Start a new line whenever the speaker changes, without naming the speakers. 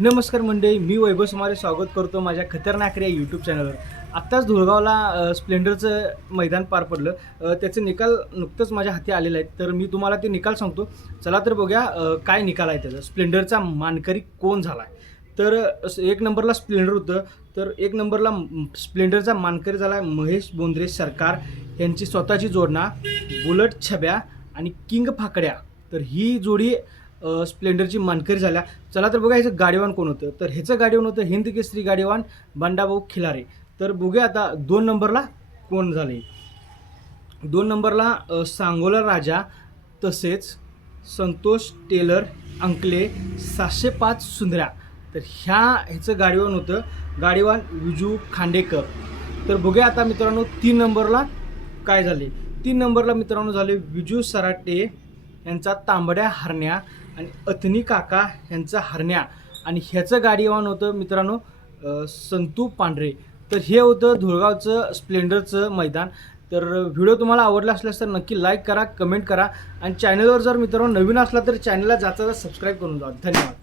नमस्कार मंडळी मी वैभव सुमारे स्वागत करतो माझ्या खतरनाक या यूट्यूब चॅनलवर आत्ताच धुळगावला स्प्लेंडरचं मैदान पार पडलं. त्याचे निकाल नुकतंच माझ्या हाती आलेले आहेत. तर मी तुम्हाला ते निकाल सांगतो. चला तर बघूया काय निकाल आहे त्याचा. स्प्लेंडरचा मानकरी कोण झाला आहे तर एक नंबरला स्प्लेंडर होतं. तर एक नंबरला स्प्लेंडरचा मानकरी झाला आहे महेश बोंद्रे सरकार. यांची स्वतःची जोडणा बुलट छब्या आणि किंग फाकड्या. तर ही जोडी स्प्लेंडरची मानकरी झाल्या. चला तर बघा ह्याचं गाडीवान कोण होतं? तर ह्याचं गाडीवान होतं हिंद केसरी गाडीवान बंडाभाऊ खिलारे. तर बघूया आता दोन नंबरला कोण झाले? दोन नंबरला सांगोला राजा तसेच संतोष टेलर अंकले सातशे पाच सुंदऱ्या तर ह्या ह्याचं गाडीवान होतं गाडीवान विजू खांडेकर. तर बघूया आता मित्रांनो तीन नंबरला काय झाले? तीन नंबरला मित्रांनो झाले विजू सराटे यांचा तांबड्या हरण्या. आणि अतनी काका यांचा हरण्या. आणि ह्याचं गाडीवान होतं मित्रांनो संतू पांढरे. तर हे होतं धुळगावचं स्प्लेंडरचं मैदान. तर व्हिडिओ तुम्हाला आवडला असल्यास तर नक्की लाईक करा कमेंट करा. आणि चॅनलवर जर मित्रांनो नवीन असला तर चॅनलला जाता सबस्क्राईब करून जा धन्यवाद.